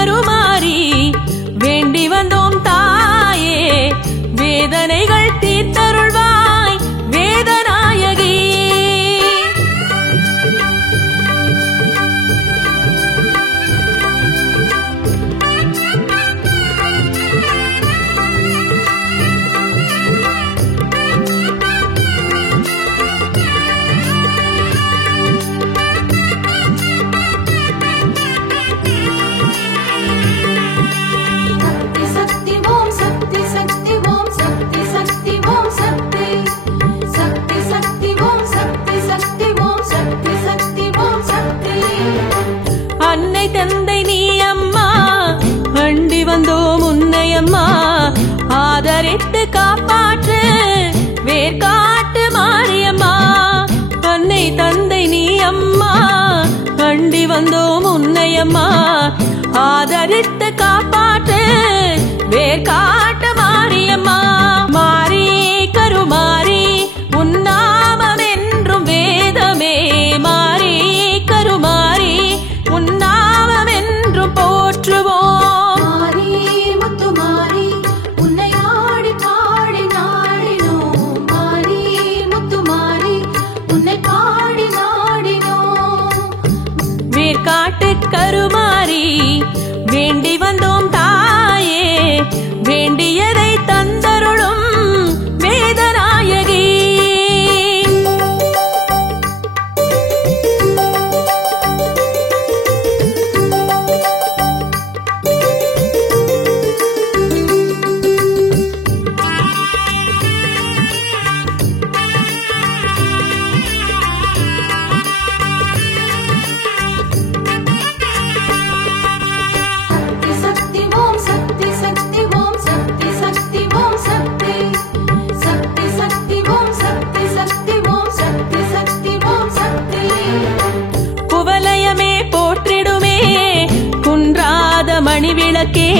கருமாரி வேண்டி வந்தோம் தாயே வேதனைகள் தீர்த்தருள்வாய் வேதநாயகி. அன்னை தந்தை நீ அம்மா அண்டி வந்தோம் உன்னை அம்மா ஆதரித்து காப்பாற்று வேர்காட்டு மாரியம்மா. அன்னை தந்தை நீ அம்மா அண்டி வந்தோம் உன்னை அம்மா ஆதரித்து காப்பாற்று வேர்காட்டு மாரியம்மா. மாரி கருமாரி உன்னாமம் என்றும் வேதமே மாரி கருமாரி உன்னாமம் என்றும் போற்றுவோம். மாரி முத்துமாரி உன்னை ஆடி பாடி நாடினோம். மாரி முத்துமாரி உன்னை பாடி நாடினோம். வேர்காட்டு கருமாரி வேண்டி வந்தோம் தாயே வேண்டியதை தந்தருளும் வேதநாயகி. சக்தி ஓம் சக்தி சக்தி ஓம் சக்தி சக்தி ஓம் சக்தி சக்தி சக்தி ஓம் சக்தி சக்தி ஓம் சக்தி சக்தி ஓம் சக்தி. குவலயமே போற்றிடுமே குன்றாத மணிவிளக்கே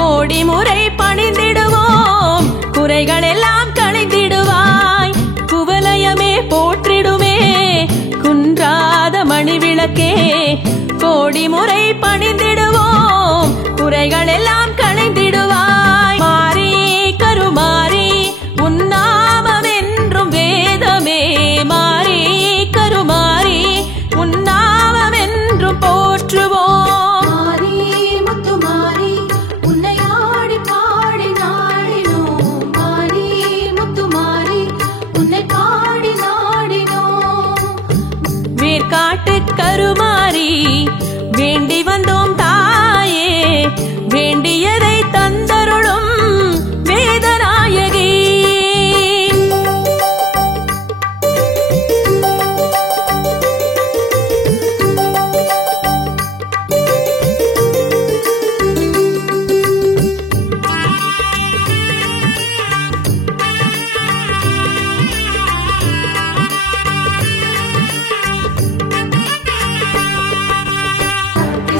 கோடி முறை பணிந்திடுவோம் குறைகள் எல்லாம் களைந்திடுவாய். குவலயமே போற்றிடுமே குன்றாத மணிவிளக்கே கோடி முறை பணிந்திடுவோம் குறைகள் எல்லாம் களைந்திடுவாய். மாரி கருமாரி உன்னாமம் என்றும் வேதமே மாரி கருமாரி உன்னாமம் என்றும் போற்றுவோம். மாரி முத்துமாரி உன்னை ஆடி பாடி நாடினோம். மாரி முத்துமாரி உன்னை பாடி நாடினோம். வேர்காட்டு கருமாரி வேண்டி வந்தோம் தாயே வேண்டியதை தந்தருளும் வேதநாயகி.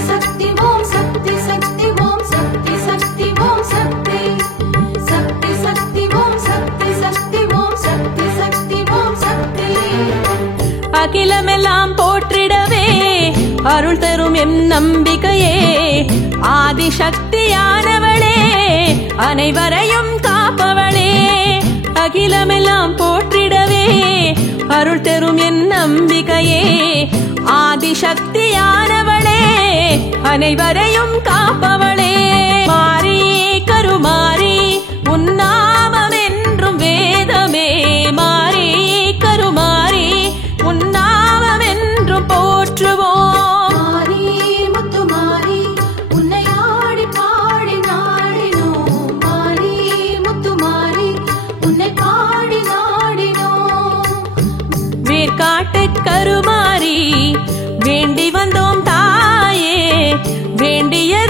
சக்தி ஓம் சக்தி சக்தி ஓம் சக்தி சக்தி ஓம் சக்தி சக்தி சக்தி ஓம் சக்தி சக்தி ஓம் சக்தி சக்தி ஓம் சக்தி. அகிலமெல்லாம் போற்றிடவே அருள் தரும் எம் நம்பிக்கையே ஆதிசக்தியானவளே அனைவரையும் காப்பவளே. அகிலமெல்லாம் போற்றிடவே அருள் தரும் என் நம்பிக்கையே ஆதிசக்தியானவளே அனைவரையும் காப்பவளே. மாரி கருமாரி உன்னாமம் என்றும் வேதமே மாரி கருமாரி உன்னாமம் என்றும் போற்றுவோம். மாரி முத்துமாரி உன்னை ஆடி பாடி நாடினோம். மாரி முத்துமாரி உன்னை பாடி நாடினோம். வேர்காட்டு கருமாரி வேண்டி வந்தோம் தாயே வேண்டியதை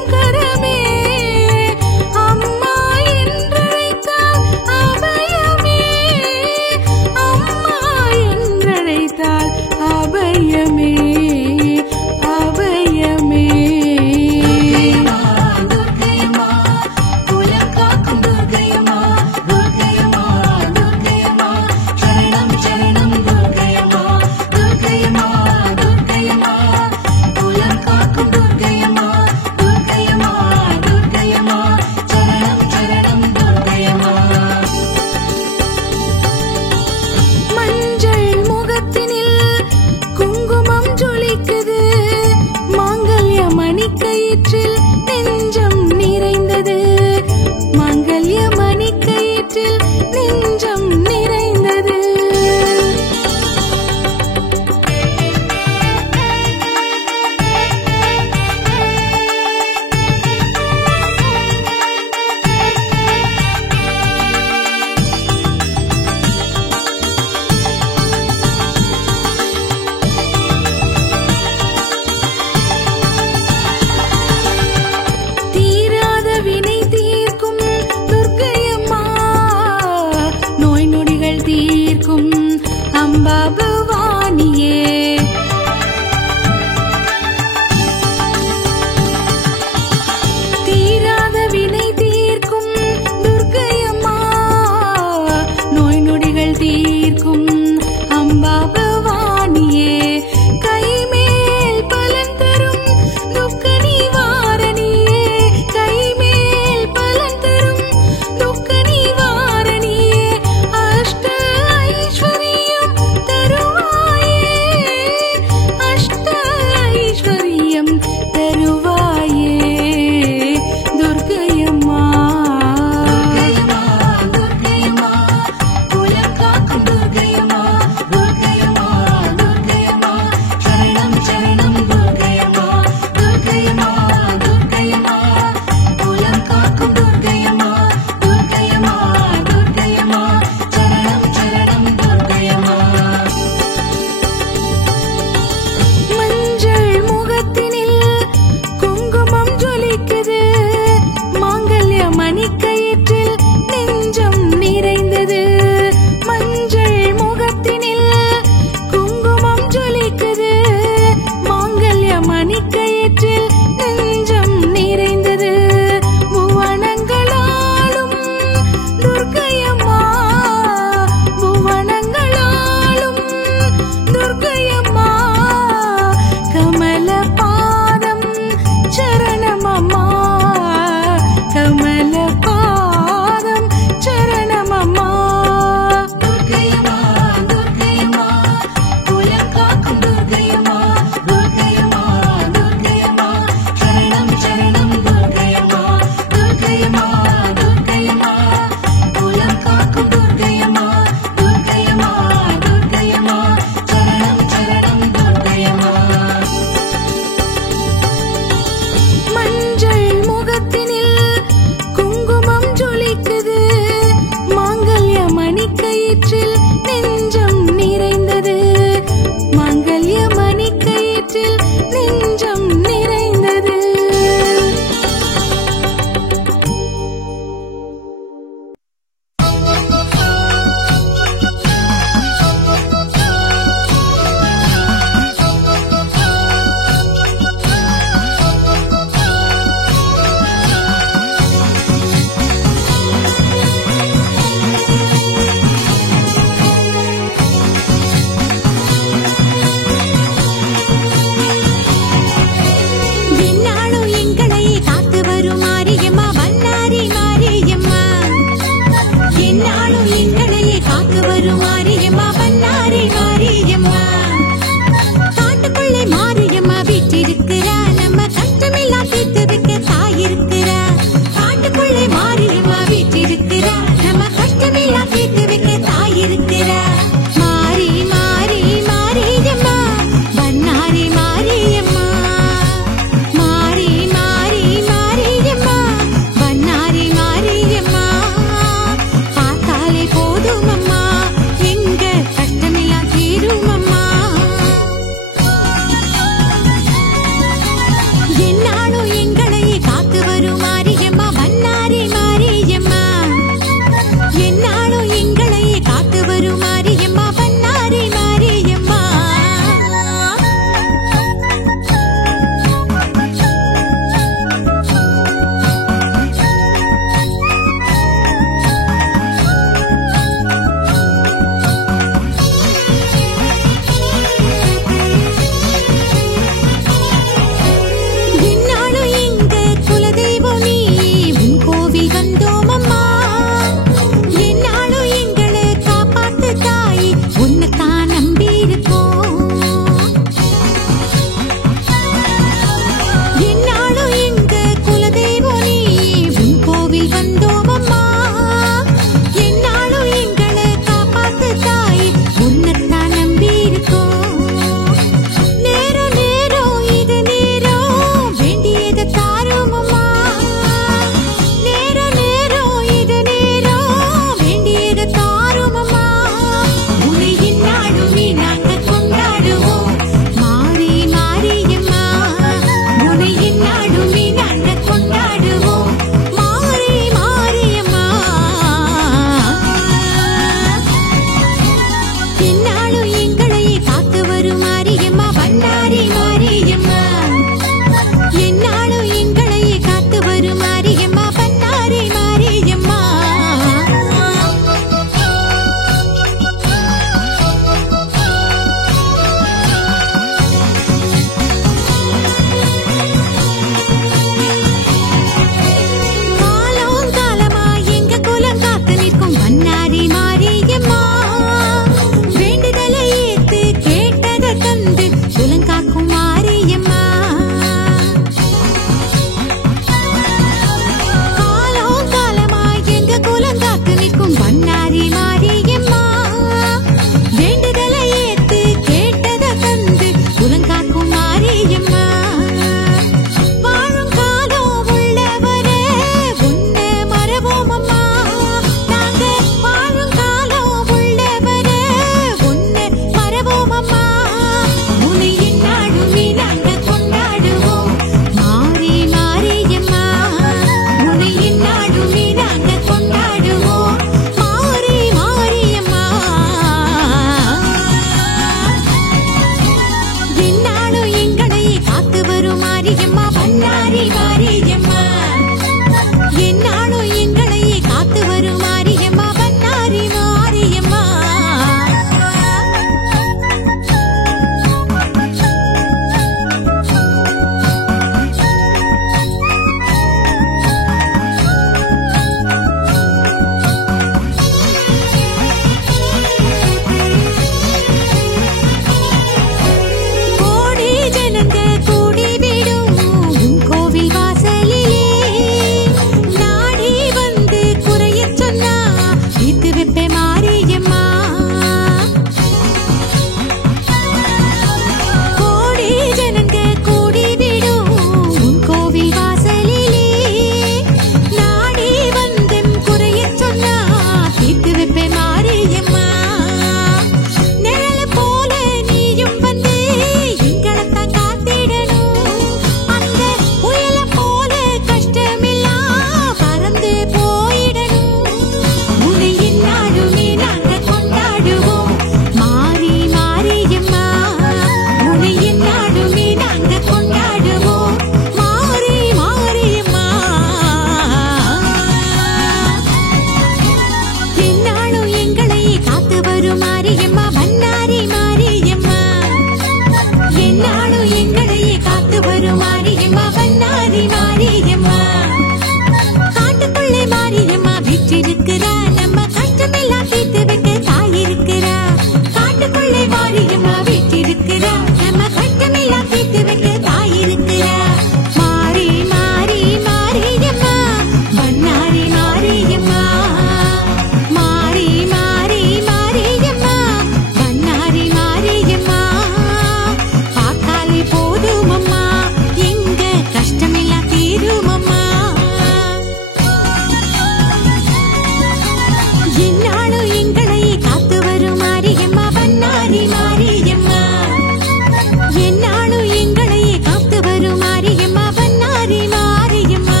என்னாலும் எங்களையே காத்து வரும் மாரியம்மா பன்னாரி மாரியம்மா.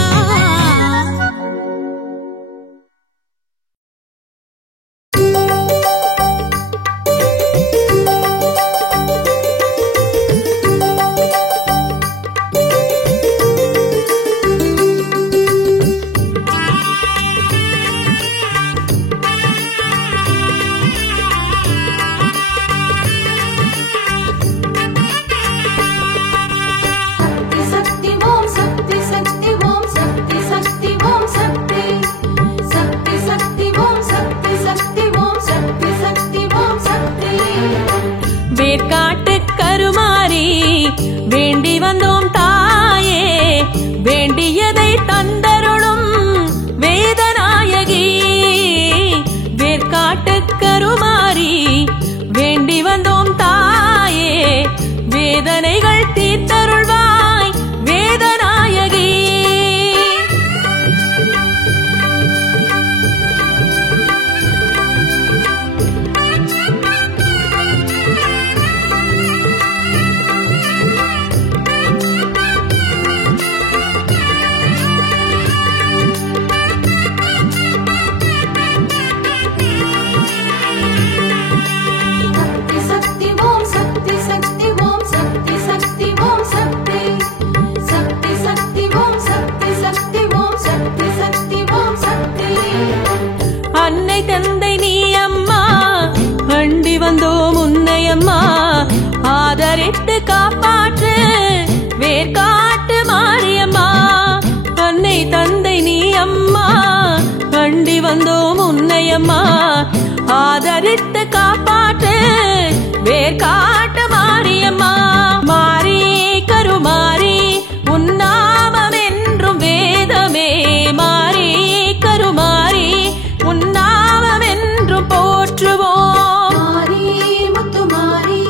வேர்க்காட்டு கருமாரி வேண்டி வந்தோம் தாயே, வேண்டியதை தந்தருளும் வேதநாயகி. வேர்க்காட்டு கருமாரி வேண்டி வந்தோம் தாயே, வேதனைகள் தீர்த்தருள்வாய் வேதநாயகி. அன்னை தந்தை நீ அம்மா, அண்டி வந்தோம் உன்னை அம்மா, ஆதரித்து காப்பாற்று வேர்க்காட்டு மாரியம்மா. அன்னை தந்தை நீ அம்மா, அண்டி வந்தோம் உன்னை அம்மா, ஆதரித்து காப்பாற்று வேர்க்காட்டு மாரியம்மா. மாரி கருமாரி உன்னாமம் என்றும் வேதமே, மாரி கருமாரி உன்னாமம் என்றும் போற்றுவோம். மாரி முத்துமாரி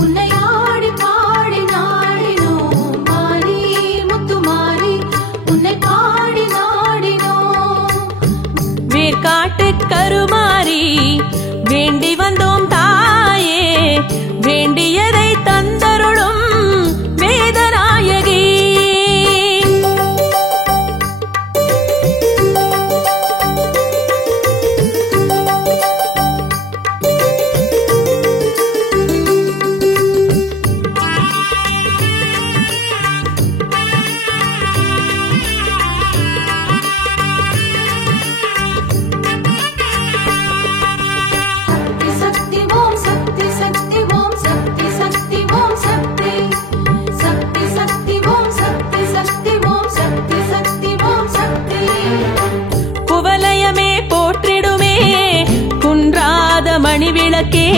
உன்னை ஆடி பாடி நாடினோம், மாரி முத்துமாரி உன்னை பாடி நாடினோம். வேர்க்காட்டு கருமாரி வேண்டி வந்தோம் தாயே, வேண்டியதை தந்தருளும் வேதநாயகி. சக்தி ஓம் சக்தி சக்தி ஓம் சக்தி சக்தி ஓம் சக்தி சக்தி சக்தி ஓம் சக்தி சக்தி ஓம் சக்தி சக்தி ஓம் சக்தி. குவலயமே போற்றிடுமே குன்றாத மணிவிளக்கே,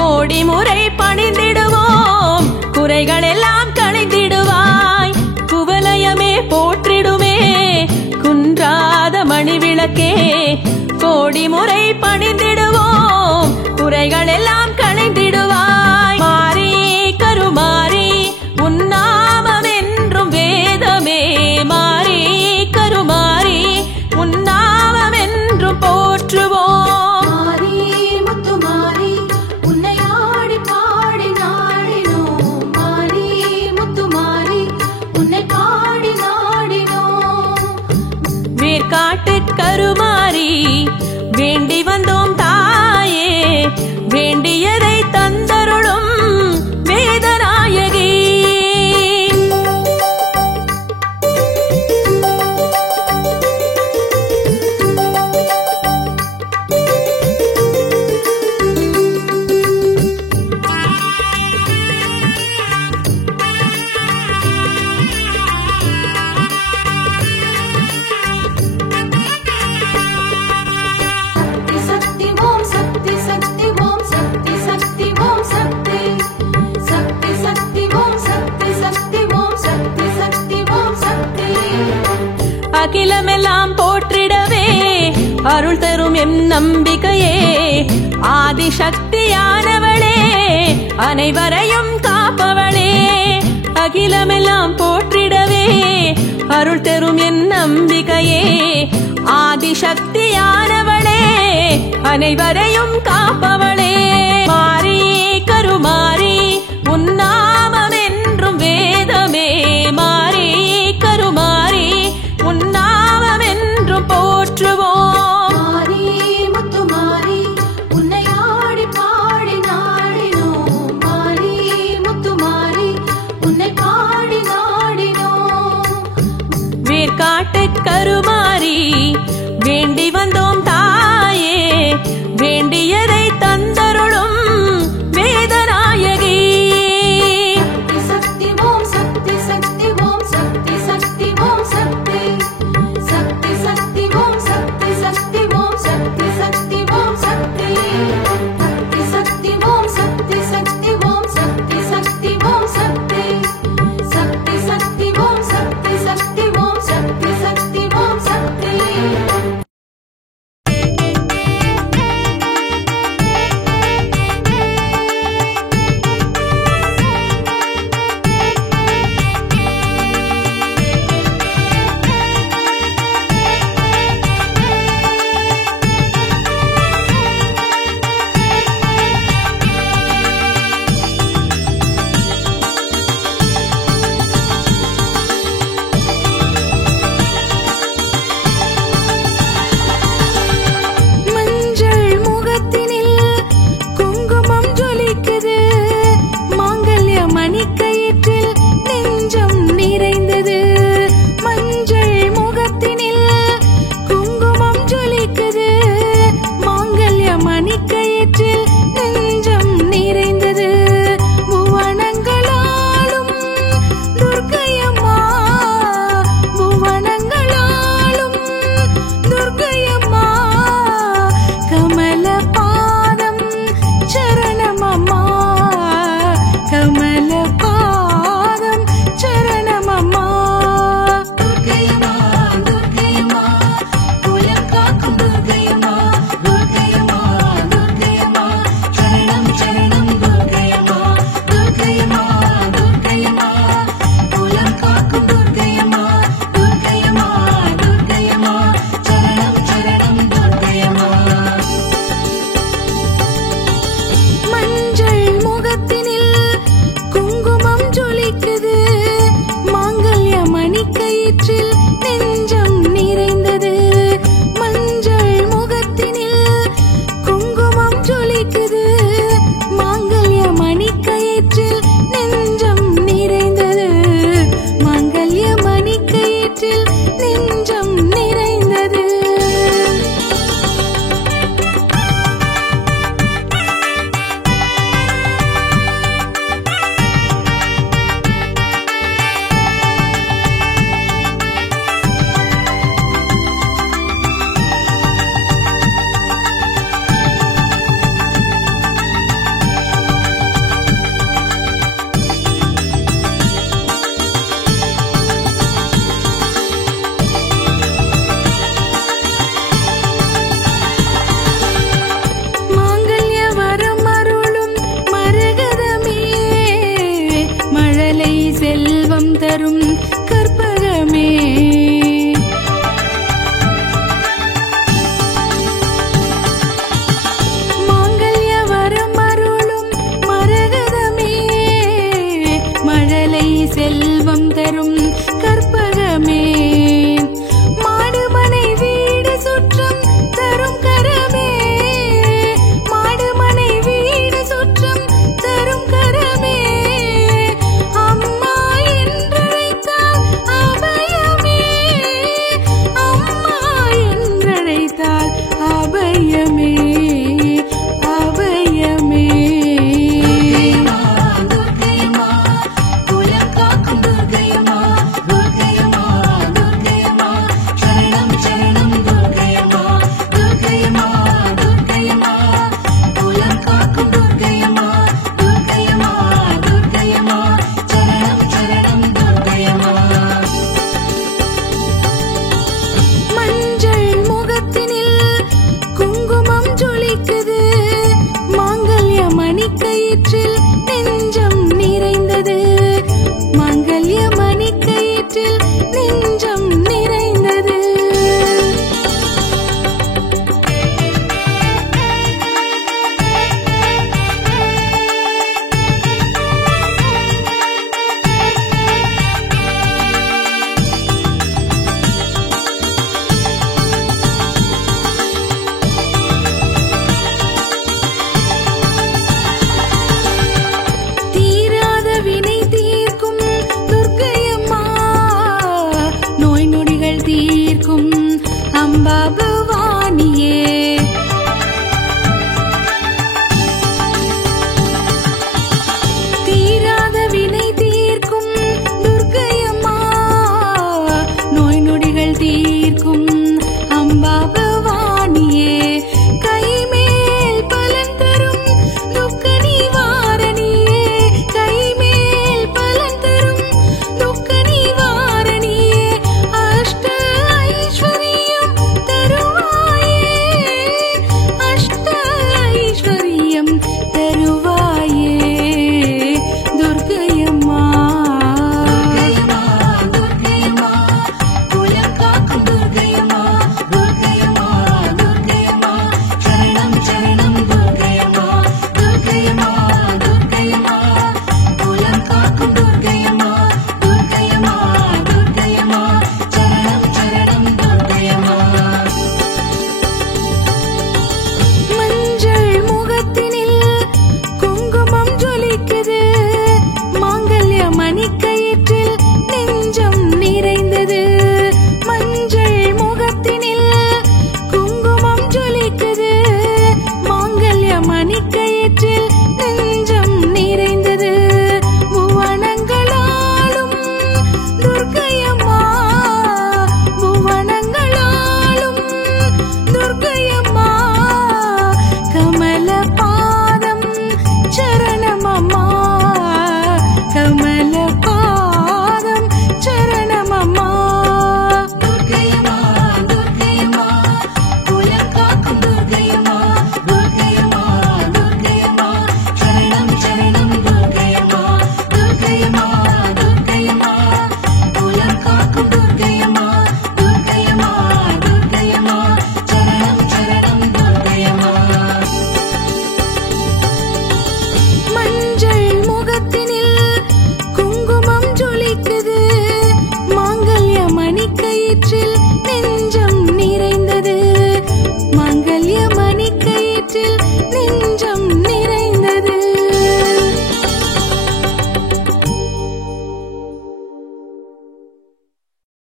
கோடி முறை பணிந்திடுவோம் குறைகள் எல்லாம் களைந்திடுவாய். குவலயமே போற்றிடுமே குன்றாத மணிவிளக்கே, கோடி முறை பணிந்திடுவோம் குறைகள் எல்லாம் களைந்திடுவாய். மாரி கருமாரி உன்னாமம் என்றும் வேதமே, மாரி கருமாரி உன்னாமம் என்றும் போற்றுவோம். மாரி முத்துமாரி உன்னை ஆடி பாடி நாடினோம், மாரி முத்துமாரி உன்னை பாடி நாடினோம். வேர்க்காட்டு கருமாரி வேண்டி வந்தோம் தாயே, வேண்டியதை தந்தருளும் வேதநாயகி. சக்தி ஓம் சக்தி சக்தி ஓம் சக்தி சக்தி ஓம் சக்தி சக்தி சக்தி ஓம் சக்தி சக்தி ஓம் சக்தி சக்தி ஓம் சக்தி. அகிலமெல்லாம் போற்றிடவே அருள் தரும் எம் நம்பிக்கையே, ஆதிசக்தியானவளே அனைவரையும் காப்பவளே. அகிலமெல்லாம் போற்றிடவே அருள் தரும் என் நம்பிக்கையே, ஆதிசக்தியானவளே அனைவரையும் காப்பவளே. மாரி கருமாரி உன்னாம வருமாறி வேண்டி வந்தோம் தாயே, வேண்டியதை தந்தருளும் வேதநாயகி. சக்தி ஓம் சக்தி சக்தி ஓம் சக்தி சக்தி ஓம் சக்தி சக்தி சக்தி ஓம் சக்தி சக்தி ஓம் சக்தி சக்தி ஓம் சக்தி சக்தி ஓம் சக்தி சக்தி ஓம் சக்தி சக்தி ஓம் சக்தி சக்தி சக்தி ஓம் சக்தி சக்தி ஓம் சக்தி சக்தி ஓம் சக்தி. மஞ்சள் முகத்தினில் குங்குமம் ஜொலிக்குது, மாங்கல்ய மணிக்கயிற்றில் நெஞ்சம் நிறைந்தது. மஞ்சள் முகத்தினில் குங்குமம் ஜொலிக்குது, மாங்கல்ய மணிக்கயிற்றில் நெஞ்சம் நிறைந்தது. புவனங்களாலும் துர்க்கையம்மா, புவனங்களாலும் துர்க்கையம்மா, கமல பாதம் சரணமம்மா, கமல பாதம் சரணமம்மா. துர்க்கையம்மா துர்க்கையம்மா, குலம் காக்கும் துர்க்கையம்மா, துர்க்கையம்மா துர்க்கையம்மா, சரணம் சரணம் துர்க்கையம்மா, துர்க்கையம்மா துர்க்கையம்மா, குலம் காக்கும் துர்க்கையம்மா, துர்க்கையம்மா துர்க்கையம்மா, சரணம் சரணம் துர்க்கையம்மா. மஞ்சள் முகத்தினில் குங்குமம் ஜொலிக்குது, மாங்கல்ய மணிக்கயிற்றில் நெஞ்சம் நிறைந்தது. மஞ்சள் முகத்தினில் குங்குமம் ஜொலிக்குது, மாங்கல்ய மணிக்கயிற்றில் நெஞ்சம் நிறைந்தது. மாங்கல்ய மணிக்கயிற்றில் நெஞ்சம் நிறைந்தது. மாங்கல்ய வரம் அருளும் மரகதமே, மழலை செல்வம் தரும் கற்பகமே. மாங்கல்ய வரம் அருளும் மரகதமே, மழலை செல்வம் தரும் கற்பகமே. மாடுமனை வீடு சுற்றம் தரும் கரமே, மாடுமனை வீடு சுற்றம் தரும் கரமே. அம்மா என்றழைத்தால் அபயமே, அம்மா என்றழைத்தால் அபயமே, அபயமே. துர்க்கையம்மா துர்க்கையம்மா, குலம் காக்கும் துர்க்கையம்மா, நல